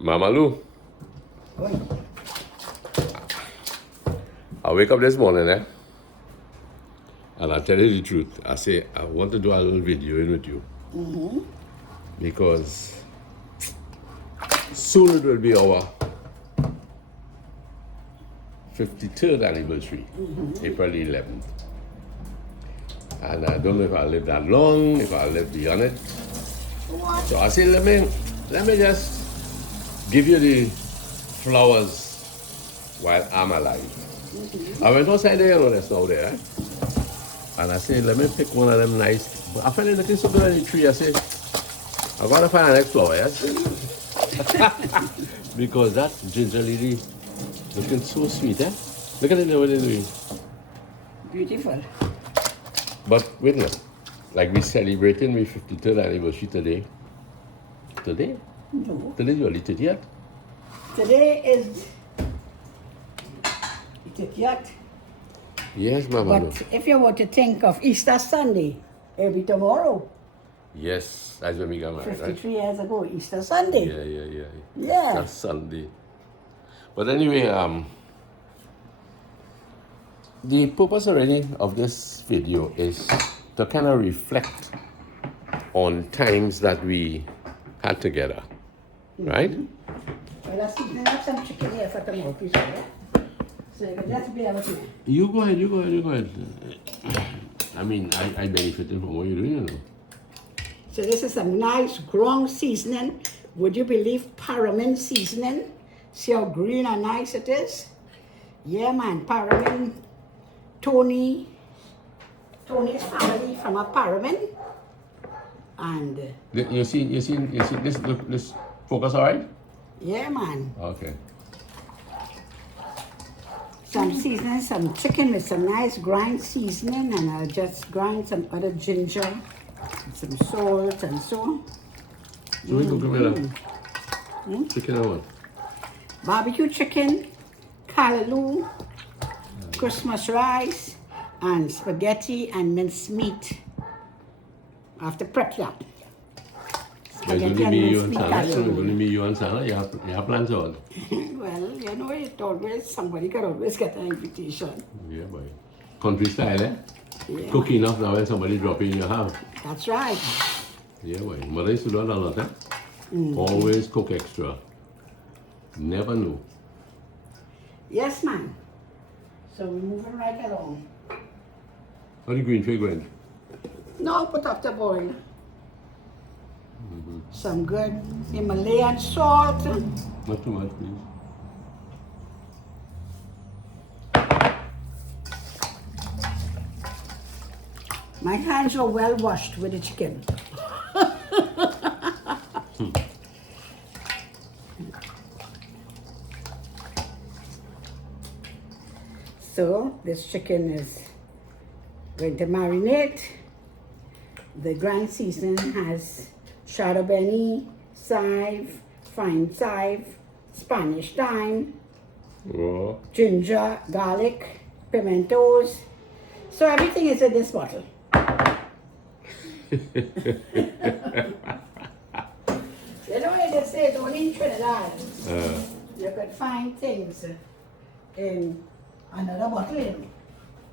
Mama Lou, Oi. I wake up this morning, and I tell you the truth. I say, I want to do a little video in with you. Because soon it will be our 53rd anniversary, April 11th. And I don't know if I'll live that long, if I'll live beyond it. What? So I say, let me just give you the flowers while I'm alive. I went outside there, that's now there. And I say, let me pick one of them nice. But I find it looking so good on the tree. I say, I gotta find the next flower, yes? Because that ginger lady looking so sweet, eh? Look at it, what they're doing. Beautiful. But wait a minute. Like we celebrating my 53rd anniversary today. Today? No. Today is only 30th. Today is it yet. Yes, Mama. But if you were to think of Easter Sunday, it'll be tomorrow. Yes, that's when we got married, 53 right? years ago, Easter Sunday. Yeah. Yeah. That's Sunday. But anyway, the purpose already of this video is to kind of reflect on times that we had together, right? Well, let's have some chicken here for tomorrow, please. Right? So you can just bear with me. You go ahead. I mean, I benefited from what you're doing, you know. So this is some nice ground seasoning. Would you believe paramin seasoning? See how green and nice it is? Yeah, man, paramin. Tony's family from a paramin. And You see this focus, all right? yeah, man. Okay. Some seasoning, some chicken with some nice grind seasoning, and I'll just grind some other ginger, some salt, and so. So we go with chicken or what? Barbecue chicken, callaloo, Christmas rice, and spaghetti and minced meat. I have to prep that. There's Spaghetti only me, you, and minced meat Sana. So there's callaloo. only me, you, and Sana. You have plans on. Well, you know, it always, somebody can always get an invitation. Yeah, boy. Country style, eh? Yeah. Cook enough now when somebody drop in your house. That's right. Yeah, boy. Mother used to do that a lot, eh? Always cook extra. Never know. Yes, ma'am. So we're moving right along. How the green fig went? Now put up the boil. Some good Himalayan salt. Not too much, please. My hands are well washed with the chicken. So this chicken is going to marinate. The grind seasoning has shadow benny, chive, fine chive, Spanish thyme, Oh. ginger, garlic, pimentos. So everything is in this bottle. You know what they say, only in Trinidad you could find things in another bottle.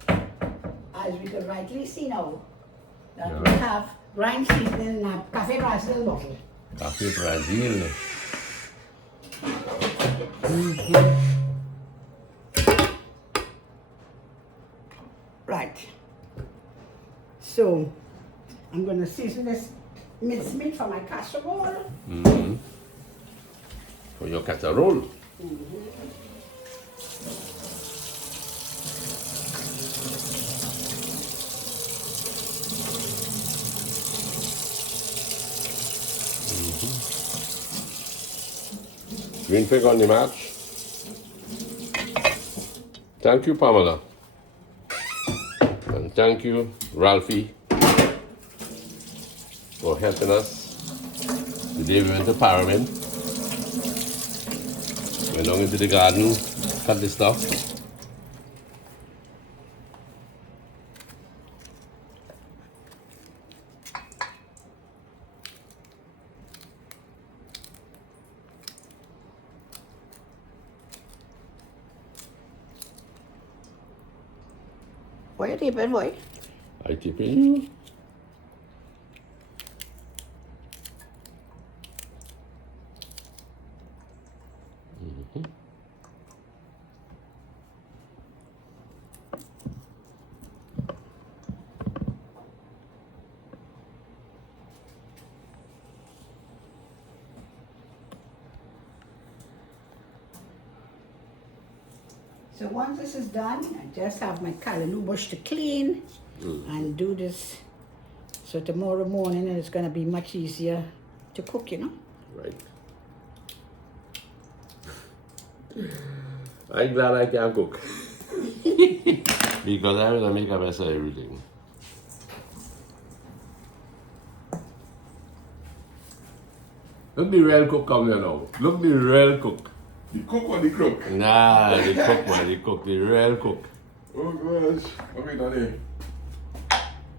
As we could rightly see now, that we have grind seasoning in a Cafe Brazil bottle. Café Brazil. Right. So I'm going to season this minced meat for my casserole. For your casserole. Green fig on the match. Thank you, Pamela. And thank you, Ralphie, for helping us. Today we went to Paramin. Went down into the garden, cut the stuff. Why you taping, boy? I tipping you. So once this is done, I just have my callaloo bush to clean and do this. So tomorrow morning it's going to be much easier to cook, you know. Right. I'm glad I can cook. Because I will make a mess of everything. Look the real cook come here now. Look the real cook. The cook or the crook? Nah, the cook man, the real cook. Oh gosh, what we done here?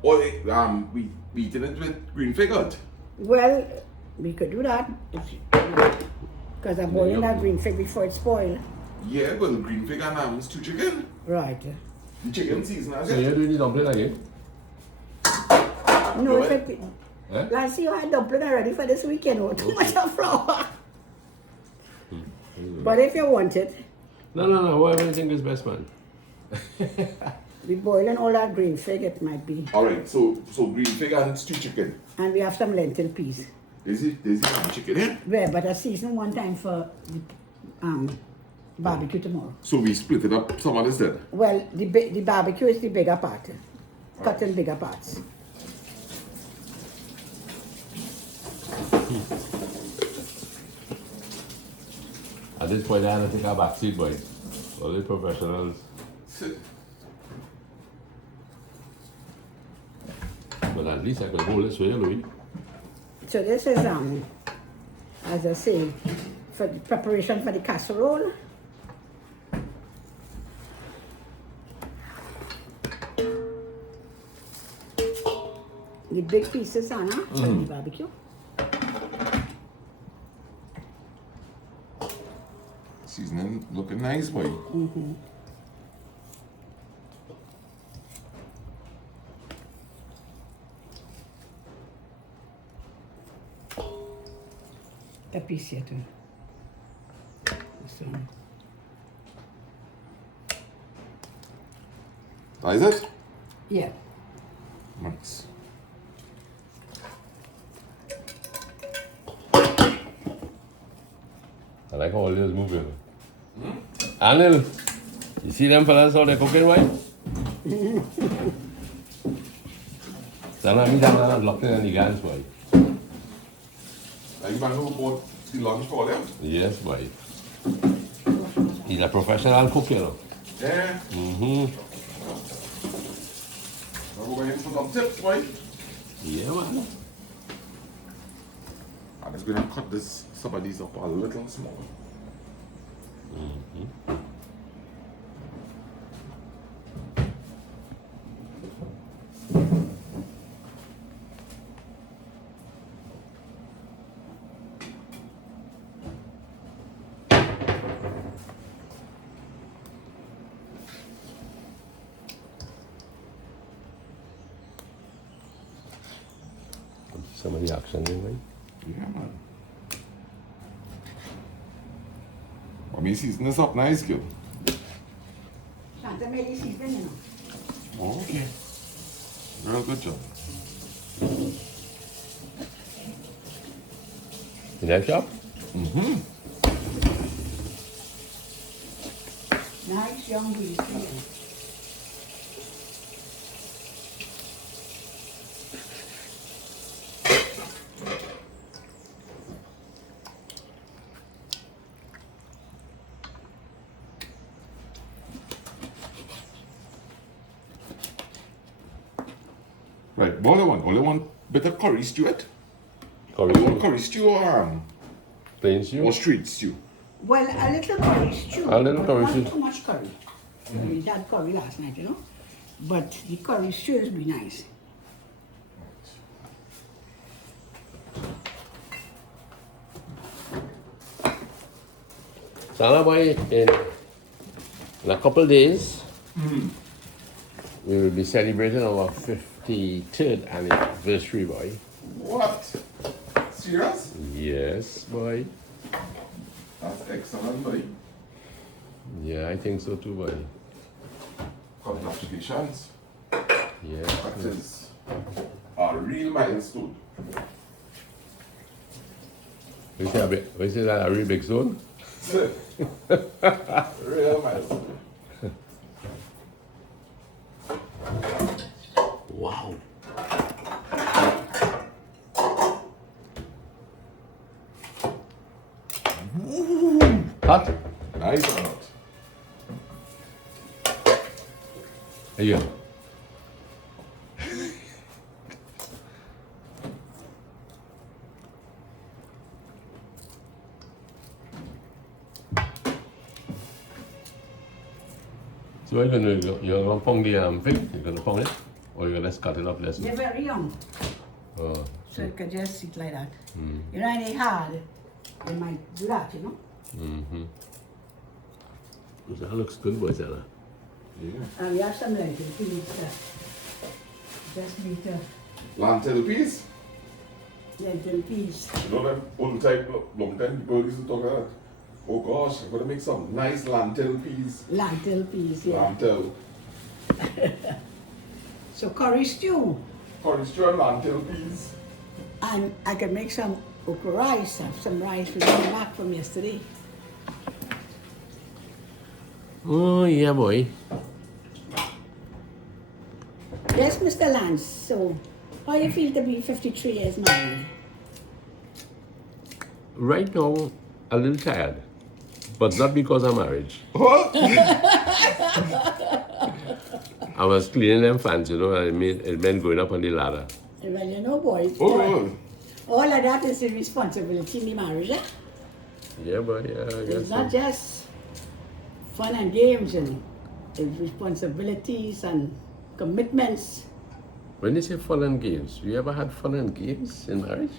Oh, we beaten it with green figure. Well, we could do that because I'm boiling that green fig before it spoils. Yeah, well, green fig and stew chicken. Right. The chicken season, has So it? you're doing the dumpling again? No, What? if it, Eh? last year I had dumpling already for this weekend. Oh, too much of flour. But if you want it, No, whatever you think is best, man. we boiling all that green fig, it might be. Alright, so green fig and stew chicken. And we have some lentil peas. There's the chicken here. Yeah, but I season one time for the barbecue tomorrow. So we split it up, some of this then. Well, the barbecue is the bigger part. Cut in bigger parts. At this point, I have to take a back seat, boy. All the professionals. But at least I can hold this way, Louis. So this is, as I say, for the preparation for the casserole. The big pieces, Anna, for the barbecue. Seasoning looking nice, boy. A piece here too. So, That is it? yeah. Nice. I like how all this moving. Anil, you see them fellas how they're cooking, right? Sana me down locked in the guns, boy. Are you man who bought the lunch for them? Yes, boy. He's a professional cook, you know. Yeah. I'll go in for some tips, boy. Yeah, man. I'm just gonna cut some of these up a little smaller. Some of the action, right? Yeah, man. I mean, season this up nice, girl. Shanta made the seasoning, you know. Oh, okay. Real good job. In that shop? Nice young green fig. Right, only one bit of curry stew it. Curry. Curry stew or Plain stew? street stew. Well, a little curry stew. A little but curry not stew. too much curry. We had curry last night, you know. But the curry stew will be nice. Sana boy, in a couple days, we will be celebrating our 53rd anniversary, boy. What? Serious? Yes, boy. That's excellent, boy. Yeah, I think so too, boy. Congratulations. Yeah. That is a real milestone. We say that a real big zone? Real milestone. Wow. Hot? Nice or not? Here you go. So what are you gonna do? You're gonna pong the pig? You're gonna pong it? Or you're gonna just cut it up less? They're very young, Oh. so it can just sit like that. You know, and they hard, they might do that, you know. Mm-hmm. That looks good, boys, Ella. Yeah. And we have some lentil peas there. Just need to Lentil peas? lentil peas. You know them old type, long time people used to talk about that. Oh gosh, I'm gonna make some nice lentil peas. Lentil peas, yeah. Lentil. So curry stew. Curry stew and lentil peas. And I can make some okra rice, have some rice we brought back from yesterday. Oh, yeah, boy. Yes, Mr. Lance, so how you feel to be 53 years married? Right now, a little tired. But not because of marriage. What? I was cleaning them fans, you know, and it meant going up on the ladder. Well, you know, boy, Oh, all of that is a responsibility in the marriage. Eh? Yeah, boy, yeah, I guess It's so. not just fun and games, and it's responsibilities and commitments. When you say fun and games, you ever had fun and games in marriage?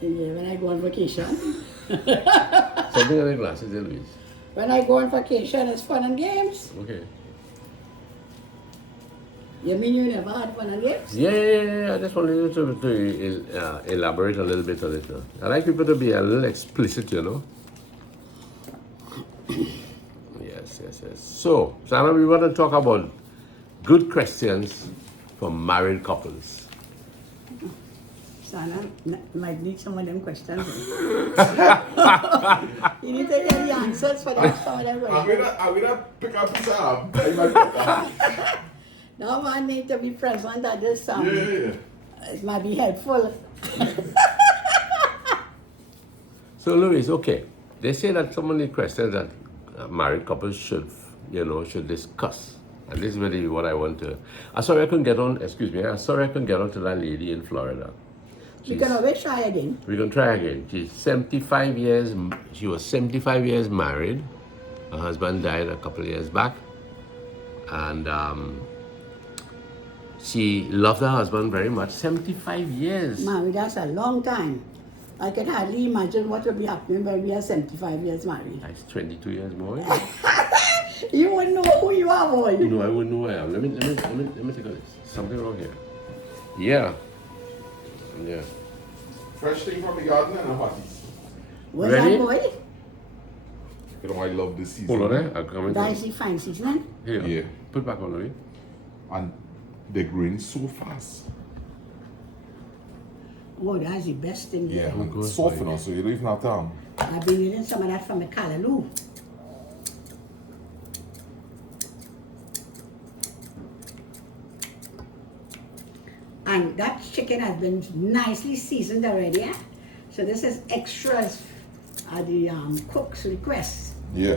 Yeah, when I go on vacation. Something on the glasses, there, Louise. When I go on vacation, it's fun and games. Okay. You mean you never had fun and games? Yeah. I just wanted you to elaborate a little bit on it. I like people to be a little explicit, you know. Yes. So, Sana, we want to talk about good questions for married couples. Sana might need some of them questions. You need to get the answers for them, some of them. I'm gonna pick up some. No man need to be present at this Yeah. It might be helpful. So, Louise, okay. They say that some of the questions that married couples should discuss. And this is really what I want to. I'm sorry I couldn't get on to that lady in Florida. You can always try again. We can try again. She was 75 years married. Her husband died a couple of years back. And she loved her husband very much. 75 years. Married, that's a long time. I can hardly imagine what will be happening when we are 75 years married. That's 22 years more. You wouldn't know who you are, boy. No, I wouldn't know who I am. Let me take a look. Something wrong here. Yeah. Fresh thing from the garden and a party. Was Ready? that boy? You know I love this season. Hold on, I'll come in. That is the fine seasoning. Here. Yeah. Put back on, Louis. And they're growing so fast. Oh, that's the best thing there. Yeah, good, it's soft boy. enough, so you don't even have to. I've been eating some of that from the Callaloo. And that chicken has been nicely seasoned already. Eh? So this is extras at the cook's request. Yeah.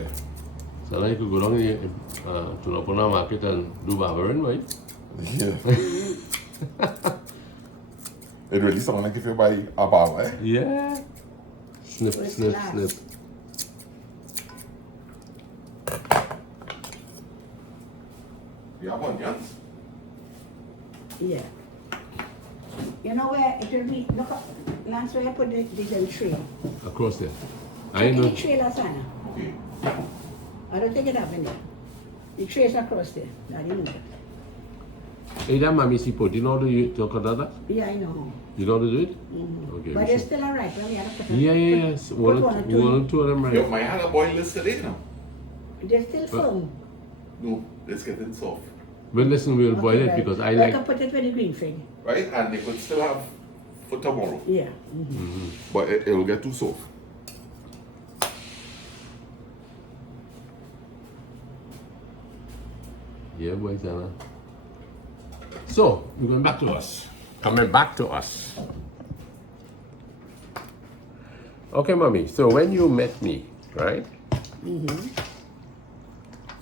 So now you could go down here to Lapona Market and do barbering, right? Yeah. It really sounds like if you buy a bar, eh? Yeah. Snip. You have onions? Yeah. You know where it will be? Look up. Lance, where I put the little tray. Across there. I know. The tray, Lasana. Okay. I don't think it happened there. The tray is across there. I didn't know that. Hey, that mommy siput. You know how to talk about that? Yeah, I know. You know how to do it? Okay. But we it's should- still alright. Let me have a put Yes. put One one or or two. two of them Yo, right. my hand boiled yesterday now. They're still firm. No, it's getting soft. But listen, we'll boil it right. because I We like. can put it with the green thing. Right? And they could still have for tomorrow. Yeah. But it'll get too soft. Yeah, boy, Tana. So, we're going back to us. Coming back to us. Okay, mommy. So when you met me, right?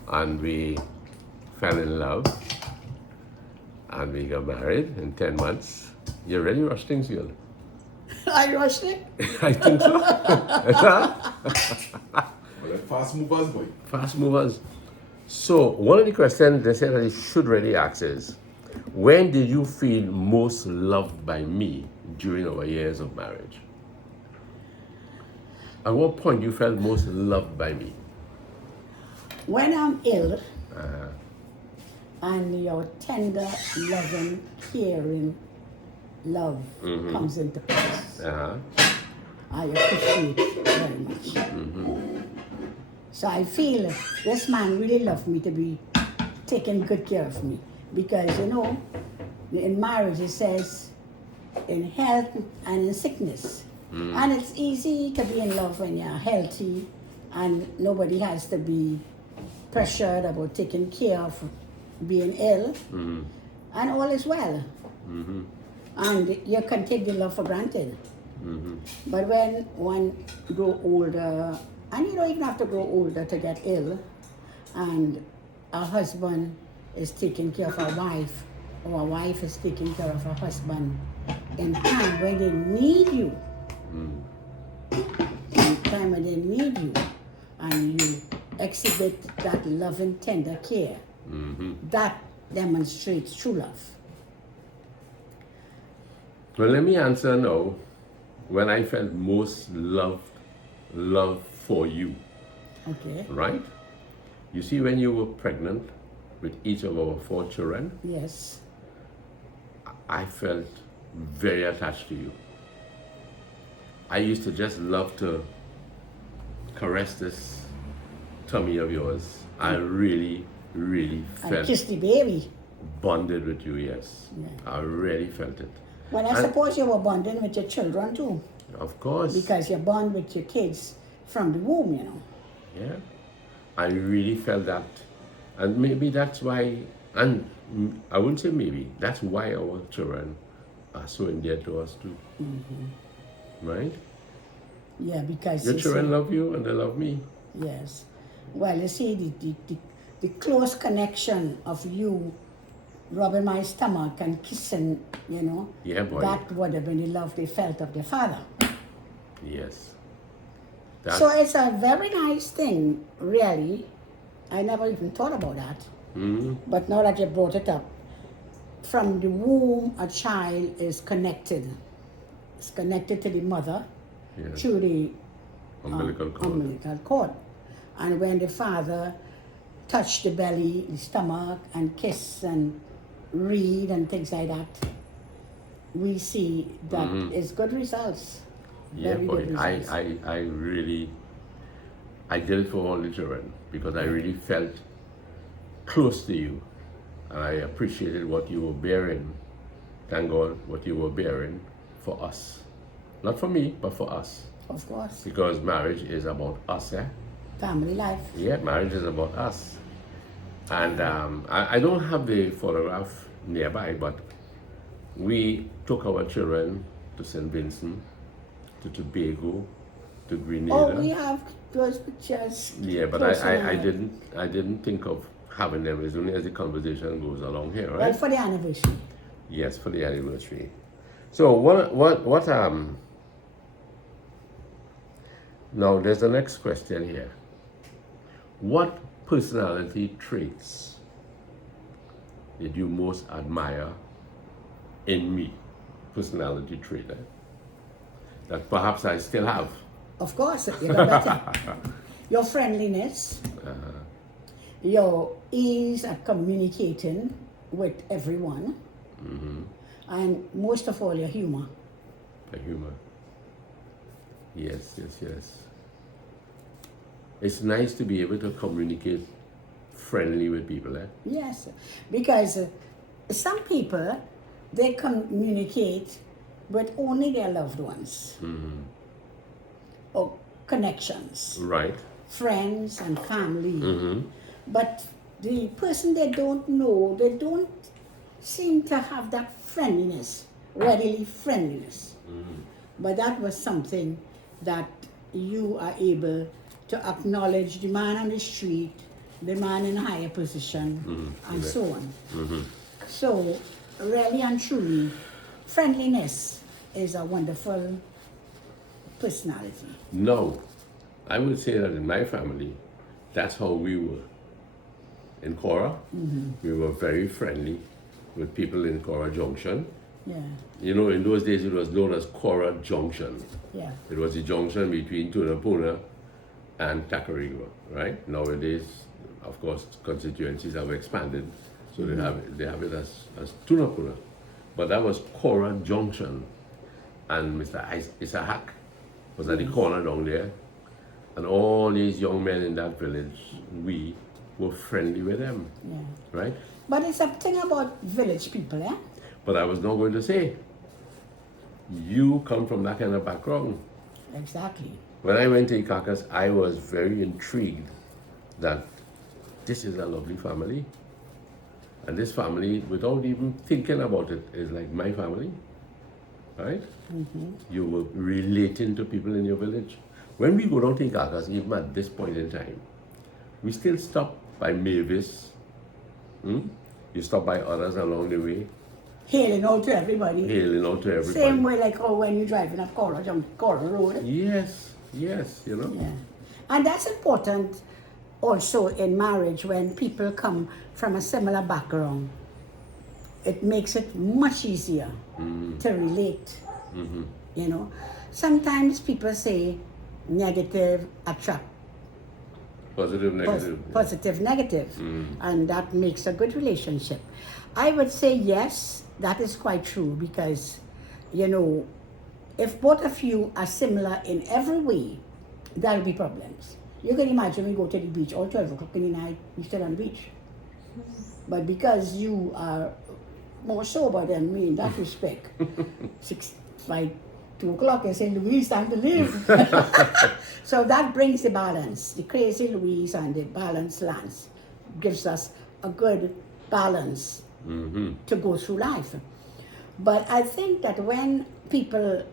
And we fell in love, and we got married in 10 months. You really rushed things, girl. I rushed it. I think so. But they're fast movers, boy. Fast movers. So one of the questions they said that you should really ask is, when did you feel most loved by me during our years of marriage? At what point you felt most loved by me? When I'm ill, and your tender, loving, caring love comes into place, Uh-huh. I appreciate it very much. So I feel this man really loved me to be taking good care of me. Because, you know, in marriage it says, in health and in sickness. And it's easy to be in love when you're healthy and nobody has to be pressured about taking care of being ill. And all is well. And you can take the love for granted. But when one grow older, and you don't even have to grow older to get ill, and a husband is taking care of a wife, or a wife is taking care of her husband, in time when they need you, in time when they need you, and you exhibit that loving, tender care, that demonstrates true love. Well, let me answer now. When I felt most love for you, Okay? right? You see, when you were pregnant with each of our 4 children, Yes. I felt very attached to you. I used to just love to caress this tummy of yours. I really, really And felt kiss the baby. bonded with you, yes. Yeah. I really felt it. Well, I And- suppose you were bonding with your children too, Of course. because you bond with your kids from the womb, you know. Yeah. I really felt that. And maybe that's why, and I wouldn't say maybe, that's why our children are so endeared to us too. Right? Yeah, because Your you children see, love you and they love me. yes. Well, you see, the close connection of you rubbing my stomach and kissing, you know, Yeah, boy. that would have been the love they felt of their father. Yes. That, So it's a very nice thing, really. I never even thought about that. But now that you brought it up, from the womb, a child is connected. It's connected to the mother yes. through the Umbilical cord. umbilical cord. And when the father touched the belly, the stomach, and kiss and read and things like that, we see that it's good results. Yeah, Very boy. good I results. really, I did it for all the children because I really felt close to you. And I appreciated what you were bearing. Thank God what you were bearing for us. Not for me, but for us. Of course. Because marriage is about us, eh? Family life. Yeah, marriage is about us. And I don't have the photograph nearby, but we took our children to St. Vincent, to Tobago, to Grenada. Oh, we have those pictures. Yeah, but close I in our- didn't think of having them as only as the conversation goes along here, Well, right? for the anniversary. Yes, for the anniversary. So what now there's the next question here. What personality traits did you most admire in me? Personality trait, eh? That perhaps I still have. Of course, you got better. Your friendliness, your ease at communicating with everyone, and most of all, your humor. The humor. Yes, yes, yes. It's nice to be able to communicate friendly with people, eh? Yes, because some people, they communicate with only their loved ones or connections, Right. friends and family. But the person they don't know, they don't seem to have that friendliness, readily friendliness. But that was something that you are able to acknowledge the man on the street, the man in a higher position, and so on. So, really and truly, friendliness is a wonderful personality. No, I would say that in my family, that's how we were. In Cora, we were very friendly with people in Cora Junction. Yeah, You know, in those days it was known as Cora Junction. yeah, It was the junction between Tunapuna and Tacarigua, right? Nowadays, of course, constituencies have expanded, so they have it as Tunapuna. But that was Cora Junction, and Mr. Isahak was at the corner down there, and all these young men in that village, we were friendly with them, yeah. right? But it's a thing about village people, eh? But I was not going to say, you come from that kind of background. Exactly. When I went to Ikakas, I was very intrigued that this is a lovely family. And this family, without even thinking about it, is like my family, right? You were relating to people in your village. When we go down to Ikakas, even at this point in time, we still stop by Mavis. You stop by others along the way, Hailing out to everybody. hailing out to everybody. Same way like how when you're driving up Cora Road. Yes, yes, you know. Yeah. And that's important also in marriage when people come from a similar background. It makes it much easier to relate. You know, sometimes people say negative attract Positive, negative. positive, negative, and that makes a good relationship. I would say yes, that is quite true because, you know, if both of you are similar in every way, there'll be problems. You can imagine we go to the beach all 12 o'clock in the night, we're still on the beach. But because you are more sober than me in that respect, 2 o'clock, you say, Louise, time to leave. So that brings the balance. The crazy Louise and the balanced Lance gives us a good balance to go through life. But I think that when people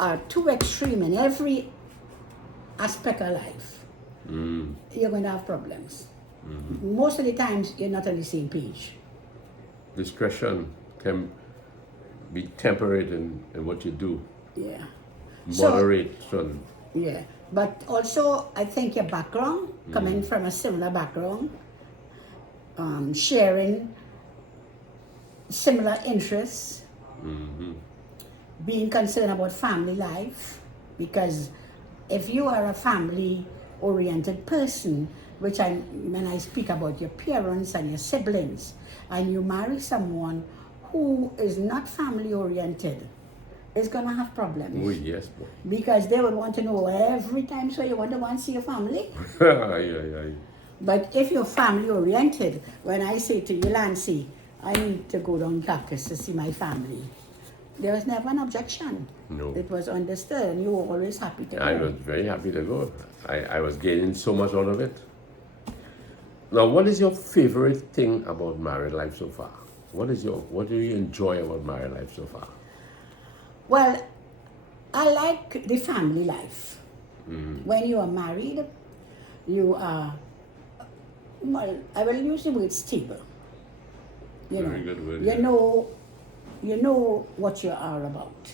are too extreme in every aspect of life, you're going to have problems. Most of the times, you're not on the same page. Discretion can be temperate in what you do. Yeah. Moderation. Yeah. But also, I think your background, coming from a similar background, sharing similar interests, being concerned about family life, because if you are a family-oriented person, when I speak about your parents and your siblings, and you marry someone who is not family-oriented, is going to have problems. Oh, yes, boy. Because they would want to know every time, so you want to go and see your family. Yeah. But if you're family-oriented, when I say to you, Lancy, I need to go down Caucus to see my family, there was never an objection. No. It was understood, and you were always happy to go. I was very happy to go. I was gaining so much out of it. Now, what is your favorite thing about married life so far? What do you enjoy about married life so far? Well, I like the family life. When you are married, you are, well, I will use the word stable. Very good word, yeah. You know what you are about.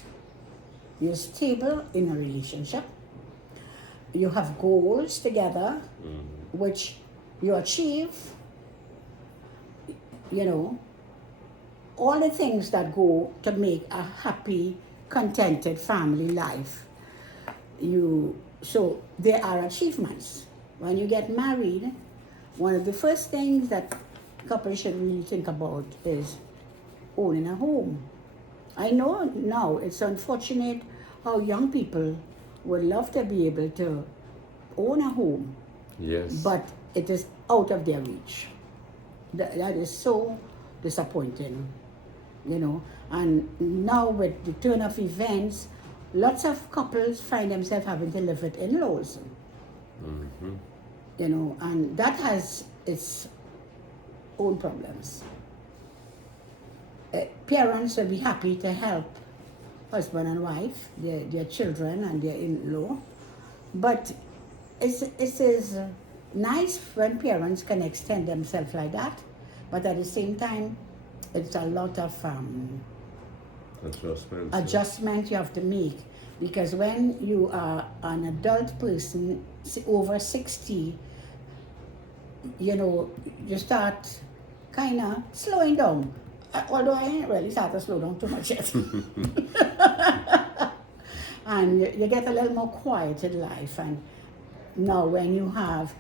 You're stable in a relationship. You have goals together, which you achieve. You know, all the things that go to make a happy, contented family life. So there are achievements. When you get married, one of the first things that couples should really think about is owning a home. I know now it's unfortunate how young people would love to be able to own a home, Yes. but it is out of their reach. That is so disappointing, you know. And now with the turn of events, lots of couples find themselves having to live with in-laws, you know, and that has its own problems. Parents will be happy to help husband and wife, their children and their in-law, but it is nice when parents can extend themselves like that, but at the same time, it's a lot of adjustment you have to make, because when you are an adult person over 60, you know, you start kind of slowing down. Although I ain't really started to slow down too much yet. And you get a little more quiet in life. And now when you have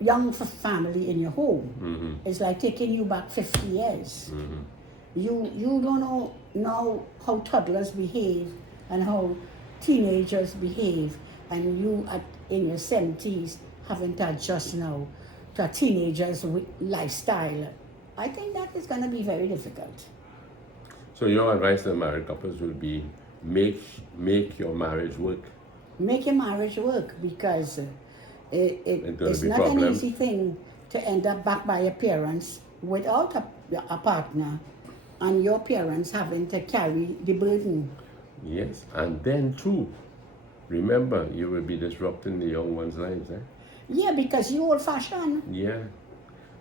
young family in your home, it's like taking you back 50 years. You don't know now how toddlers behave and how teenagers behave, and you in your 70s having to adjust now to a teenager's lifestyle. I think that is going to be very difficult. So your advice to married couples would be make your marriage work. Make your marriage work, because it's not problem. an easy thing to end up back by your parents without a partner, and your parents having to carry the burden. Yes, and then too, remember, you will be disrupting the young ones' lives, eh? Yeah, because you old-fashioned. Yeah,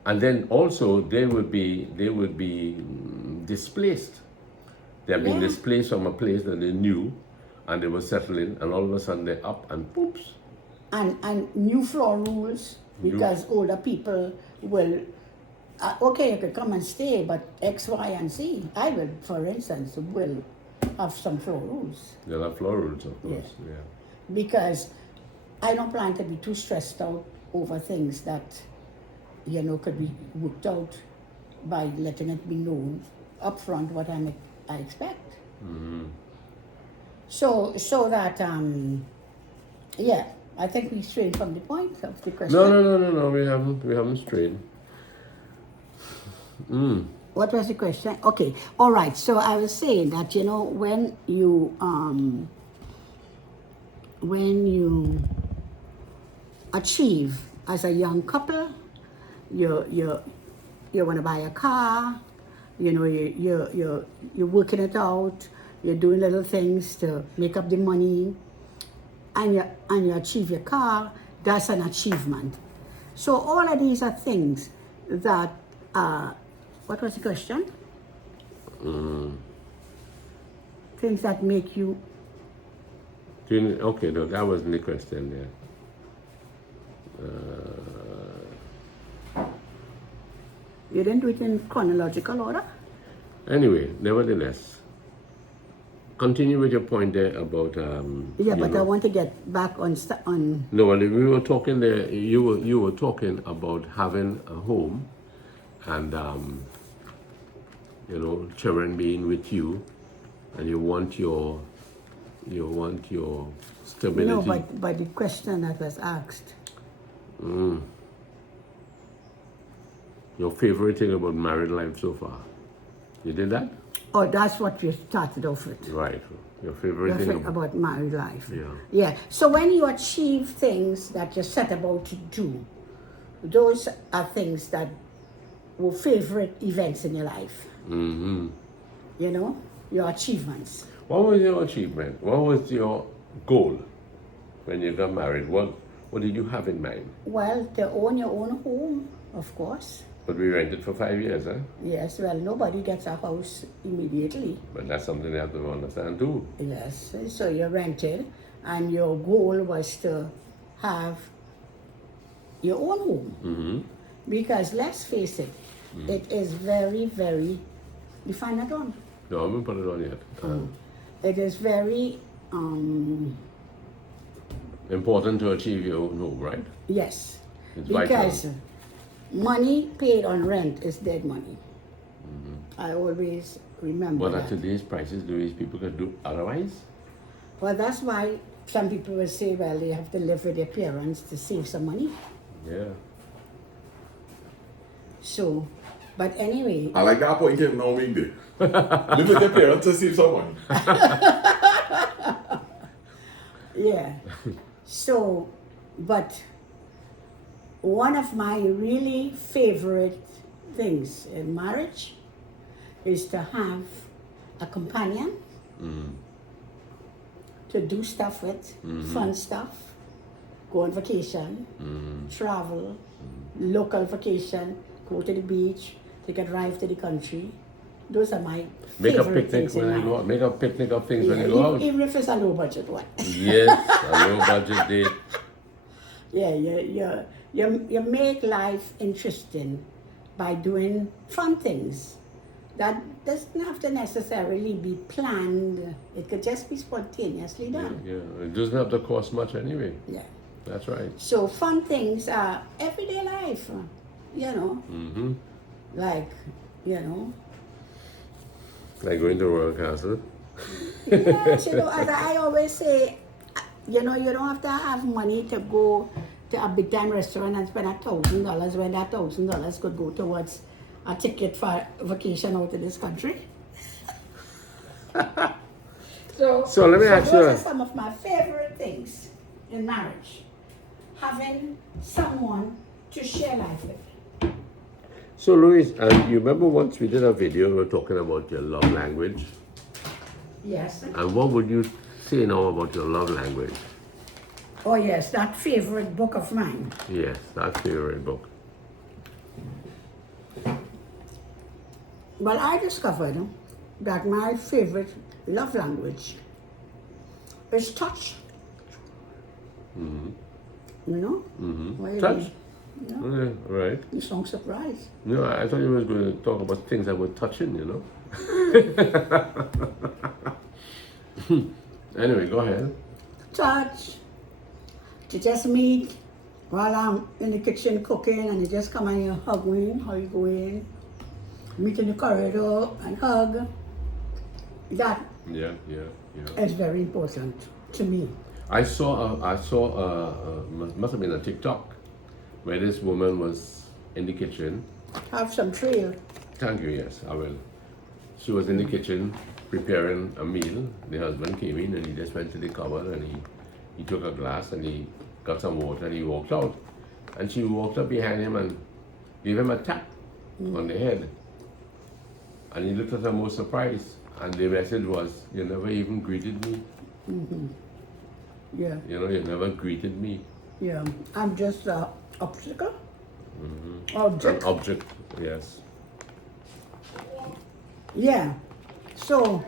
and then also they would be displaced. They're being Yeah. displaced from a place that they knew, and they were settling, and all of a sudden they're up and poops. And new floor rules, because older people will, okay, you could come and stay, but X, Y, and Z. I will, for instance, will have some floor rules. They'll have floor rules, of course. Yeah. Yeah. Because I don't plan to be too stressed out over things that, you know, could be worked out by letting it be known upfront what I expect. So that, yeah, I think we strayed from the point of the question. No. We haven't strayed. What was the question? Okay, all right. So I was saying that, you know, when you achieve as a young couple, you want to buy a car, you know, you're working it out, you're doing little things to make up the money, and you achieve your car. That's an achievement. So all of these are things that what was the question? Things that make you. Okay, no, that wasn't the question there. You didn't do it in chronological order? Anyway, nevertheless, continue with your point there about. Yeah, but I want to get back on. No, when we were talking there, you were talking about having a home, and you know, children being with you, and you want your stability. No, but the question that was asked. Your favorite thing about married life so far. You did that? Oh, that's what you started off with. Right. Your favorite thing About married life. Yeah. Yeah. So when you achieve things that you're set about to do, those are things that were favorite events in your life. You know, your achievements. What was your achievement? What was your goal when you got married? What did you have in mind? Well, to own your own home, of course. But we rented for 5 years, huh? Yes, well, nobody gets a house immediately. But that's something they have to understand too. Yes, so you rented, and your goal was to have your own home. Because let's face it, it is very, very. You find that on? No, I haven't put it on yet. It is very. Important to achieve your own home, right? Yes, It's because vital. money paid on rent is dead money. I always remember But at that. today's prices, Louise, people can do otherwise. Well, that's why some people will say, well, they have to live with their parents to save some money. Yeah. So, but anyway, I like that point in now we did. Live with your parents to save some money. yeah. So, but one of my really favorite things in marriage is to have a companion to do stuff with, fun stuff, go on vacation, travel, local vacation, go to the beach, take a drive to the country. Those are my Make a favorite picnic things when in you life. go out. Make a picnic of things when Yeah, you go out. even if it's a low budget one. Yes, a low budget date. Yeah, you make life interesting by doing fun things. That doesn't have to necessarily be planned. It could just be spontaneously done. Yeah, it doesn't have to cost much anyway. Yeah. That's right. So fun things are everyday life, you know. Mm-hmm. Like, you know. Like going to Royal Castle. Yes, you know, as I always say, you know, you don't have to have money to go to a big time restaurant and spend $1,000 when that $1,000 could go towards a ticket for vacation out of this country. So let me ask you. Those are some of my favorite things in marriage. Having someone to share life with. So Louise, you remember once we did a video, we were talking about your love language. Yes. And what would you say now about your love language? Oh yes, that favorite book of mine. Yes, that favorite book. Well, I discovered that my favorite love language is touch. You know? Why you Touch? mean? Yeah. Okay, right. You sound surprised. No, I thought you were going to talk about things that were touching, you know. Anyway, go ahead. Touch. To just meet while I'm in the kitchen cooking and you just come and you hug me, how you going? Meet in the corridor and hug. That Yeah. is very important to me. I saw must have been a TikTok where this woman was in the kitchen. Have some trail. Thank you, yes, I will. She was in the kitchen preparing a meal. The husband came in and he just went to the cupboard and he took a glass and he got some water and he walked out. And she walked up behind him and gave him a tap on the head. And he looked at her most surprised. And the message was, you never even greeted me. Yeah, You know, you never greeted me. yeah. I'm just an obstacle. An Object. object, yes. Yeah. So,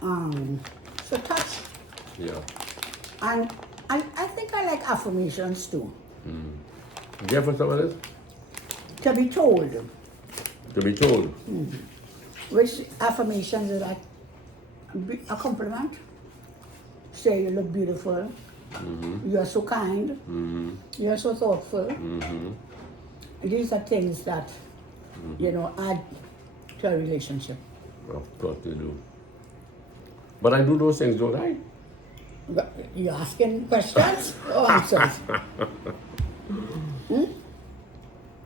so touch. Yeah. And I think I like affirmations too. Do you ever some of this? To be told. To be told. Which affirmations is like a compliment. Say you look beautiful. You are so kind. You are so thoughtful. These are things that, you know, add to a relationship. Of course they do. But I do those things, don't I? But you're asking questions or answers?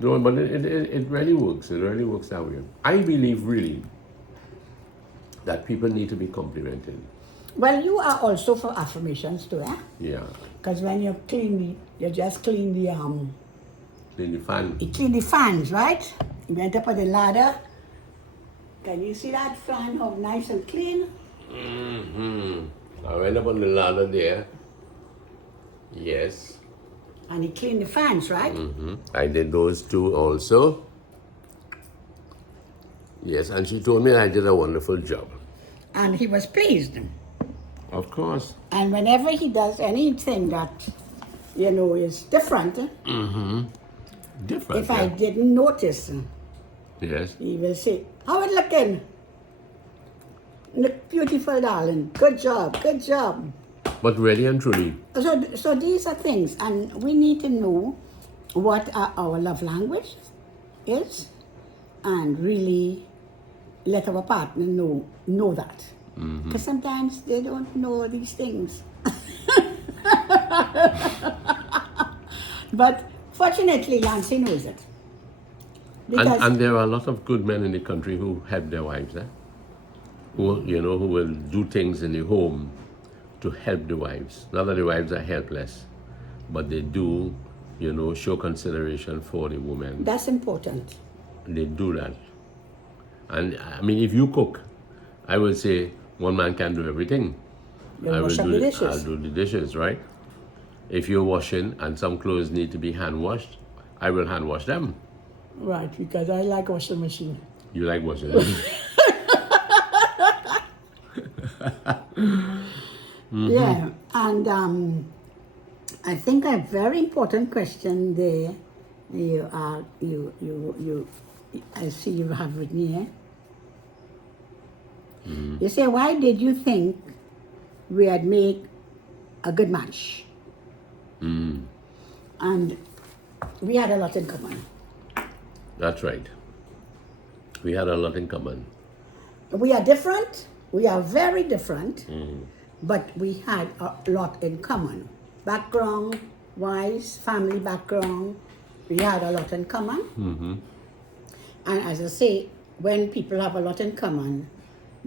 No, but it really works. It really works that way. I believe really that people need to be complimented. Well, you are also for affirmations too, eh? Yeah. Because when you just clean the Then the fan. you clean the fans, right? You went up on the ladder. Can you see that fan, how nice and clean? I went up on the ladder there. Yes. And he cleaned the fans, right? I did those two also. Yes, and she told me I did a wonderful job. And he was pleased. Of course. And whenever he does anything that, you know, is different, Different. if I didn't notice, Yes. he will say, how it looking? Look beautiful, darling. Good job, good job. But really and truly, So these are things, and we need to know what our love language is, and really let our partner know that. Because sometimes they don't know these things. But fortunately, Lancy knows it. Because and there are a lot of good men in the country who help their wives, who who will do things in the home to help the wives. Not that the wives are helpless, but they do, show consideration for the woman. that's important. They do that. And I mean, if you cook, I will say one man can do everything. You wash up the dishes. I'll do the dishes, right? If you're washing and some clothes need to be hand washed, I will hand wash them. Right, because I like washing machine. You like washing them? Yeah, and I think a very important question there. I see you have written here. You say, why did you think we had made a good match? And we had a lot in common. That's right. We had a lot in common. We are different. We are very different, but we had a lot in common. Background wise, family background, we had a lot in common. And as I say, when people have a lot in common,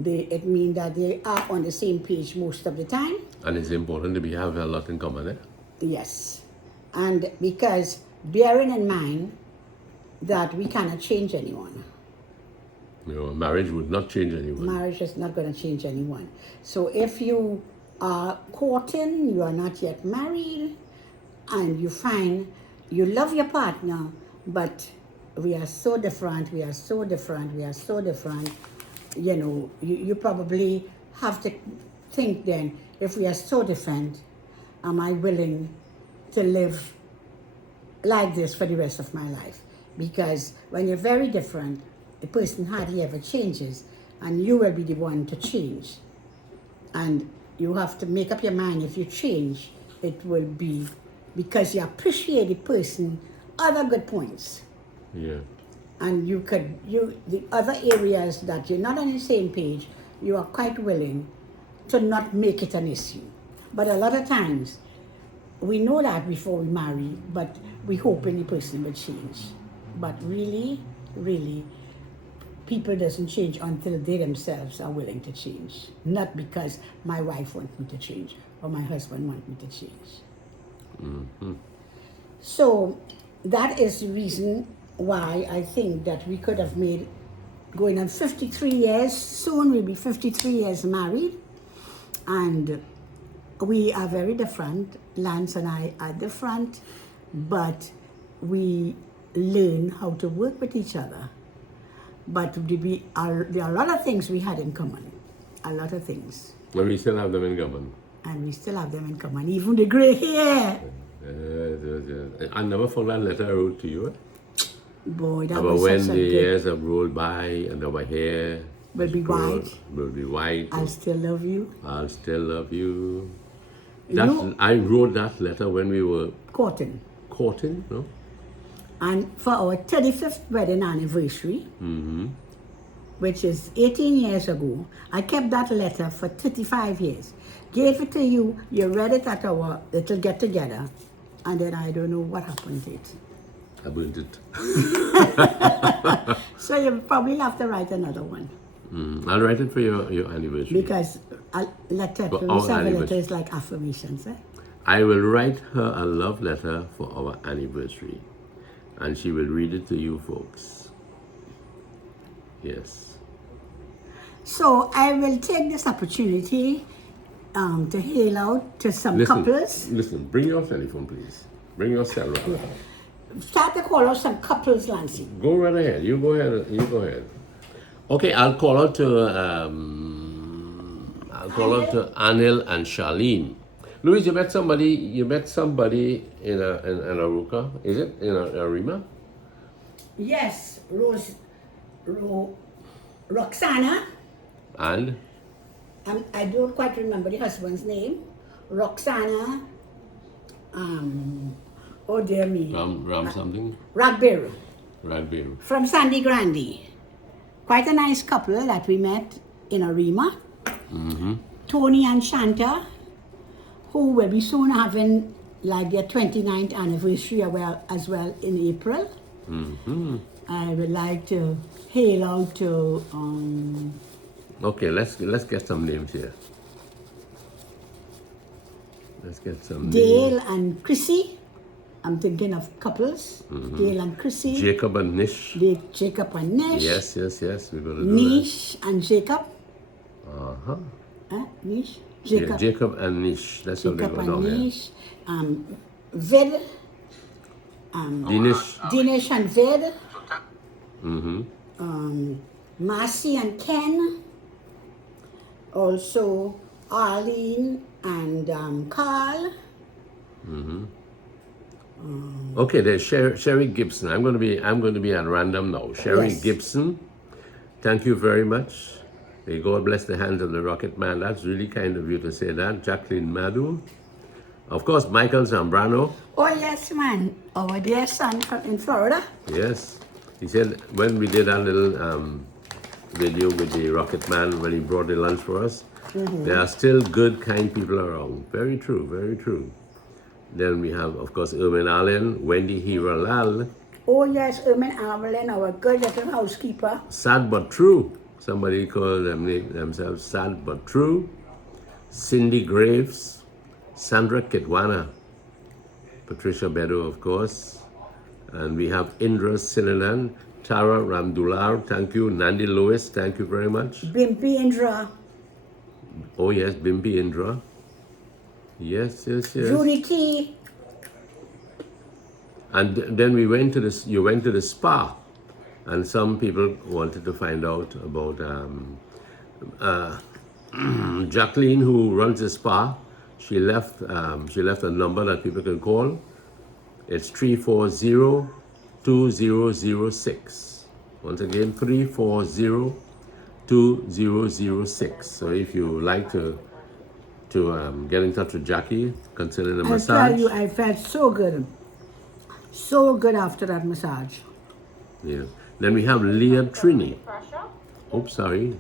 it means that they are on the same page most of the time. And it's important to have a lot in common, eh? Yes. And because bearing in mind that we cannot change anyone. Marriage would not change anyone. Marriage is not going to change anyone. So if you are courting, you are not yet married, and you find you love your partner, but we are so different, you probably have to think then, if we are so different, am I willing to live like this for the rest of my life? Because when you're very different, the person hardly ever changes, and you will be the one to change. And you have to make up your mind, if you change, it will be because you appreciate the person, other good points. Yeah. And the other areas that you're not on the same page, you are quite willing to not make it an issue. But a lot of times, we know that before we marry, but we hope the person will change. But really, people doesn't change until they themselves are willing to change. Not because my wife wants me to change or my husband wants me to change. So that is the reason why I think that we could have made, going on 53 years, soon we'll be 53 years married, and we are very different. Lance and I are different, but we learn how to work with each other. But there are a lot of things we had in common, a lot of things. But we still have them in common. And we still have them in common, even the gray hair. I never found that letter I wrote to you. Boy, that About was when such the a good... years have rolled by and our hair Will be white. Will be white. I'll still love you. I'll still love you. You- I wrote that letter when we were Courting. courting, no? And for our 35th wedding anniversary, which is 18 years ago, I kept that letter for 35 years. Gave it to you, you read it at our little get-together, and then I don't know what happened to it. I burnt it. So you probably have to write another one. I'll write it for your anniversary. Because a letter, For to our receive a letter anniversary. is like affirmations, eh? I will write her a love letter for our anniversary, and she will read it to you folks. Yes. So I will take this opportunity to hail out to some couples. Listen, bring your telephone, please. Bring your cell rather. Start to call out some couples, Lancy. Go right ahead. You go ahead. Okay, I'll call out to Anil and Charlene. Louise, you met somebody in Aruka, is it? In Arima? Yes, Roxana. And I don't quite remember the husband's name. Roxana, oh dear me, Ram something? Radbeer Radbeer. from Sandy Grande. Quite a nice couple that we met in Arima. Tony and Shanta, who will be soon having like their 29th anniversary as well in April. I would like to hail out to Okay, let's get some names here. Let's get some Dale names. and Chrissy. I'm thinking of couples. Dale and Chrissy. Jacob and Nish. Jacob and Nish. Yes, we're gonna do Nish and Jacob. that. Nish. Yeah, Jacob. Jacob and Nish. That's how they Jacob go and down here. Nish. Ved. Dinesh. Dinesh and Ved. Marcy and Ken. Also Arlene and Carl. Okay, there's Sherry Gibson. I'm going to be at random now. Sherry Yes. Gibson, thank you very much. May God bless the hands of the Rocket Man. That's really kind of you to say that. Jacqueline Madu, of course, Michael Zambrano. Oh yes, man. Our dear son in Florida. Yes, he said when we did that little video with the Rocket Man when he brought the lunch for us, there are still good, kind people around. Very true, very true. Then we have, of course, Erwin Allen, Wendy Hiralal. Oh yes, Ermin Avalon, our good little housekeeper. Sad but true. Somebody called themselves Sad but True. Cindy Graves, Sandra Kitwana, Patricia Bedo, of course. And we have Indra Sinanan, Tara Ramdular, thank you. Nandi Lewis, thank you very much. Bimpy Indra. Oh yes, Bimpi Indra. Yes. Judy T. And then we went to this. You went to the spa, and some people wanted to find out about Jacqueline, who runs the spa. She left a number that people can call. It's 340-2006. Once again, 340-2006. So if you like to get in touch with Jackie concerning the I massage. tell you, I felt so good. So good after that massage. Yeah. Then we have Leah Trini. Oops, sorry.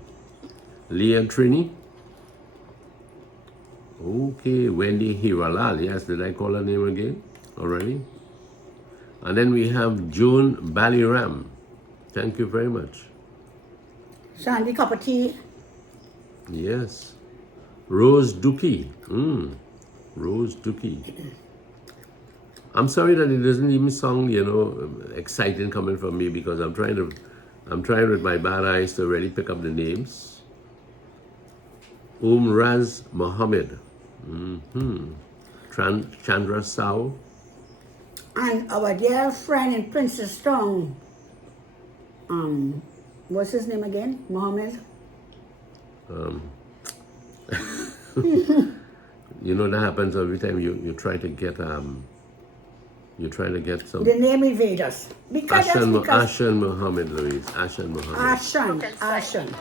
Leah Trini. Okay, Wendy Hiralal. Yes, did I call her name again already? And then we have June Baliram. Thank you very much. Sandy cup of tea. Yes. Rose Dookie. Rose Dookie. I'm sorry that it doesn't even sound, exciting coming from me because I'm trying with my bad eyes to really pick up the names. Umraz Mohammed. Chandra Sao. And our dear friend in Princess Strong. What's his name again? Mohammed? That happens every time you try to get some. The name evades us. Because Ashan Mohammed, Louise. Ashan Mohammed. Ashan.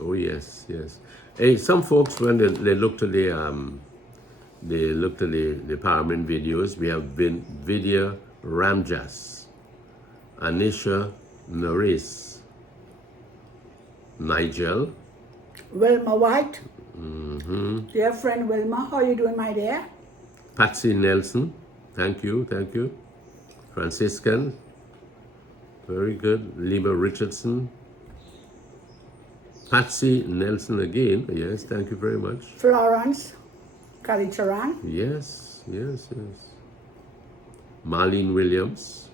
Oh yes. Hey, some folks when they look to the Paramin videos, we have Vidya Ramjas, Anisha Norris, Nigel, Wilma White. Dear friend Wilma, how are you doing, my dear? Patsy Nelson, thank you. Franciscan, very good. Lima Richardson. Patsy Nelson again, yes, thank you very much. Florence Kalicharan. Yes. Marlene Williams.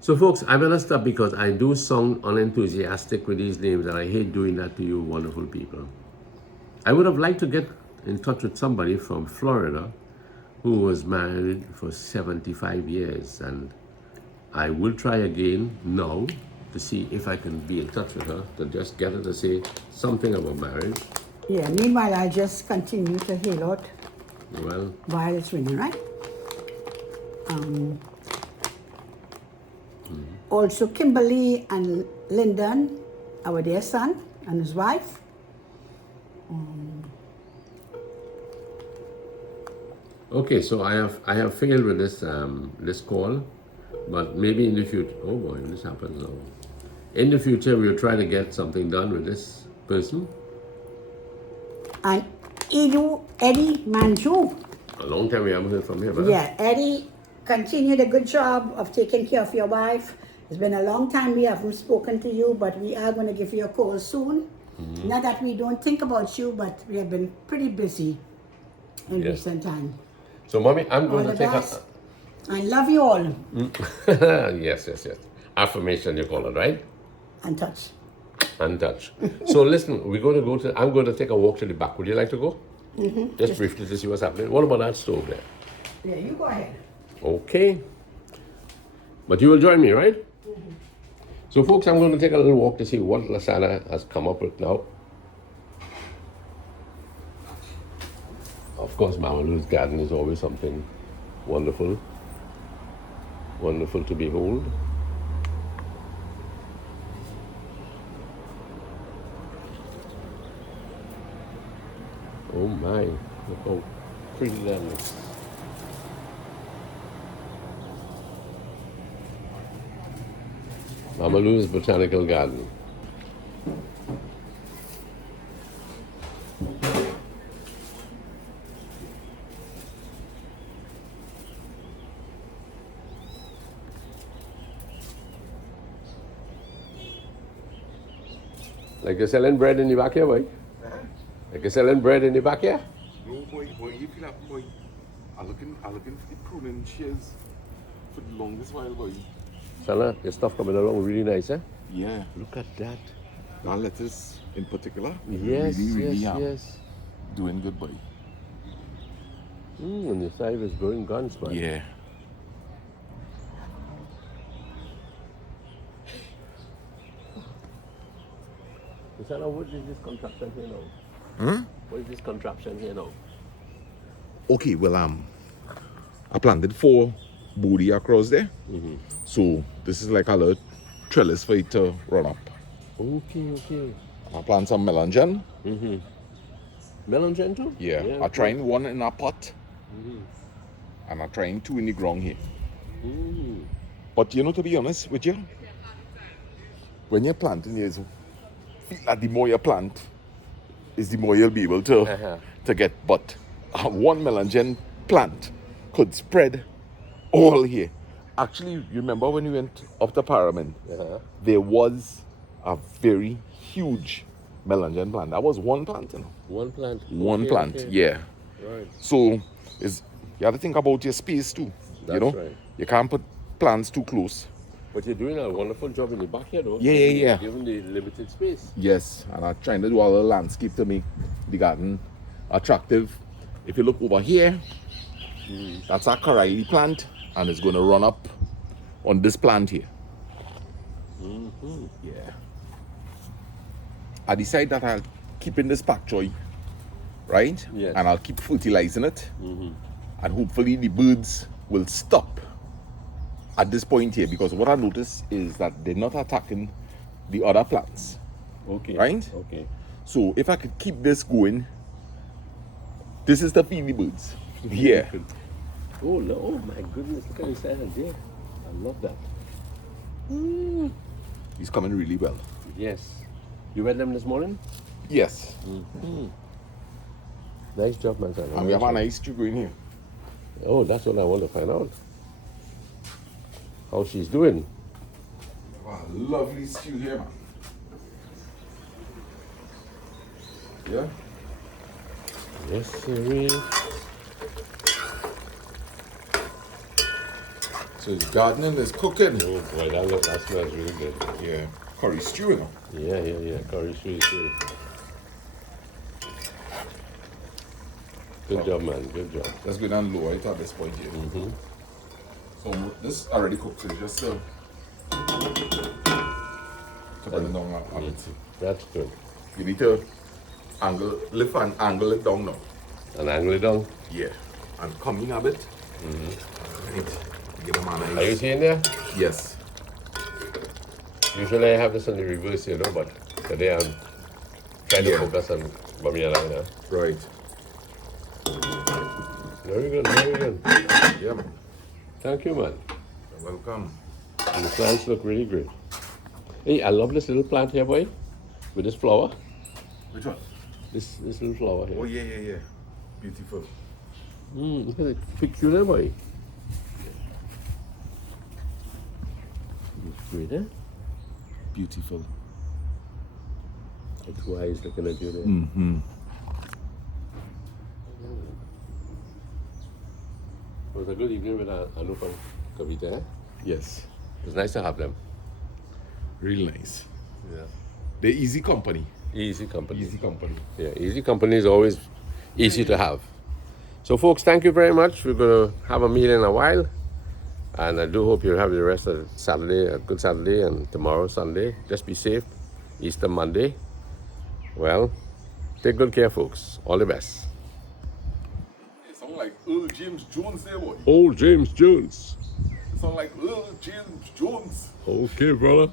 So folks, I'm gonna stop because I do sound unenthusiastic with these names and I hate doing that to you wonderful people. I would have liked to get in touch with somebody from Florida who was married for 75 years, and I will try again now to see if I can be in touch with her to just get her to say something about marriage. Yeah, meanwhile I just continue to hail out Well, while it's ringing, right? Also Kimberly and Lyndon, our dear son and his wife. Okay, so I have failed with this call, but maybe in the future. Oh boy, this happens now. In the future, we'll try to get something done with this person. And Eddie Manju. A long time we haven't heard from him. Huh? Yeah, Eddie, continue the good job of taking care of your wife. It's been a long time we haven't spoken to you, but we are going to give you a call soon. Not that we don't think about you, but we have been pretty busy in Yes. recent time. So, mommy, I'm All going the to take best. I love you all. yes. Affirmation, you call it, right? And touch. And touch. So listen, I'm going to take a walk to the back. Would you like to go? Just briefly to see what's happening. What about that stove there? Yeah, you go ahead. Okay. But you will join me, right? So folks, I'm going to take a little walk to see what Lasana has come up with now. Of course, Mama Lou's garden is always something wonderful. Wonderful to behold. Oh my, look how pretty that looks. Mama Lou's Botanical Garden. Like you're selling bread in the back here, boy? Like you're selling bread in the back here? No, boy, you feel that, boy. I'm looking for the pruning shears for the longest while, boy. Sana, your stuff coming along really nice, eh? Yeah. Look at that. That lettuce in particular. Yes, really yes. doing good, boy. And the side is growing guns, man. Yeah. Sana, what is this contraption here now? Huh? What is this contraption here now? Okay, well, I planted 4 booty across there. So this is like a little trellis for it to run up. Okay. I plant some melanjan. Melanjan too? Yeah. I'm trying 1 in a pot. And I'm trying 2 in the ground here. But you know, to be honest with you, when you're planting, you feel that the more you plant, is the more you'll be able to get. But 1 melanjan plant could spread all here. Actually, you remember when we went up the pyramid, there was a very huge melanjan plant. That was 1 plant, you know. 1 plant. One plant, okay. yeah. Right. So you have to think about your space too. That's you know, right. You can't put plants too close. But you're doing a wonderful job in the backyard, though. Yeah. Given the limited space. Yes, and I'm trying to do a little landscape to make the garden attractive. If you look over here, that's a Karaili plant, and it's going to run up on this plant here. Yeah. I decide that I'll keep in this pak choy, right? Yes. And I'll keep fertilizing it, and hopefully the birds will stop at this point here, because what I notice is that they're not attacking the other plants. Okay. Right? Okay. So if I could keep this going, this is to feed the birds. Yeah. Oh, no. Oh, my goodness. Look at inside of there. I love that. He's coming really well. Yes. You read them this morning? Yes. Nice job, man. Sana. And we have a nice stew going here. Oh, that's what I want to find out. How she's doing. Wow, lovely stew here, man. Yeah? Yes, sir. So his gardening is cooking. Oh, boy, that smells really good. Yeah. Curry stew, you know. Yeah. Curry sweet. Good job, man. Good job. Let's go down lower it at this point here. So this already cooked, so it's just to bring it down a bit. That's good. You need to lift and angle it down now. And angle it down. Yeah. And come in a bit. Right. Give him a nice. Are you seeing there? Yes. Usually I have this on the reverse, but today I'm trying to Yeah. focus on Bamiya line, huh? Right. Very good, very good. Yeah, man. Thank you, man. You're welcome. And the plants look really great. Hey, I love this little plant here, boy. With this flower. Which one? This little flower here. Oh, yeah. Beautiful. Look at it. Peculiar, boy. It's great, eh? Beautiful. It's wise looking at you there. Mm-hmm. It was a good evening with Anup and Kavita, eh? Yes. It was nice to have them. Real nice. Yeah. They're easy company. Easy company. Easy company. Yeah, easy company is always easy to have. So, folks, thank you very much. We're going to have a meal in a while. And I do hope you have the rest of Saturday, a good Saturday, and tomorrow, Sunday. Just be safe. Easter Monday. Well, take good care, folks. All the best. It sounds like Earl James Jones there, boy. Old James Jones. It sounds like Earl James Jones. Okay, brother.